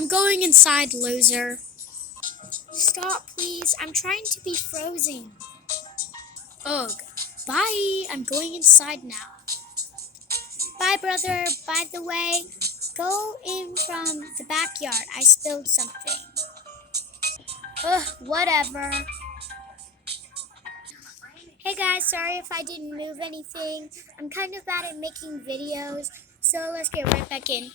I'm going inside, loser. Stop, please. I'm trying to be frozen. Ugh. Bye. I'm going inside now. Bye, brother. By the way, go in from the backyard. I spilled something. Ugh, whatever. Hey guys, sorry if I didn't move anything. I'm kind of bad at making videos, so let's get right back in.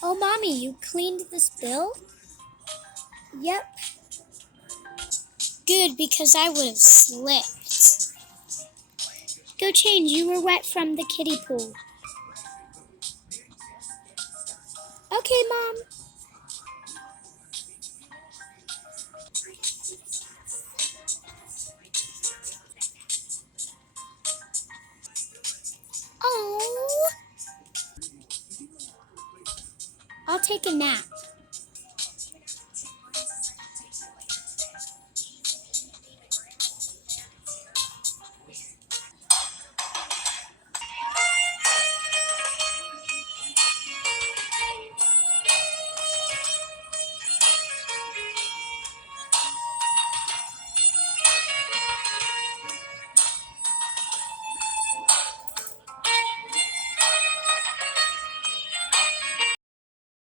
Oh, Mommy, you cleaned the spill? Yep. Good, because I would have slipped. Go change, you were wet from the kiddie pool. Okay, Mom. Oh. I'll take a nap.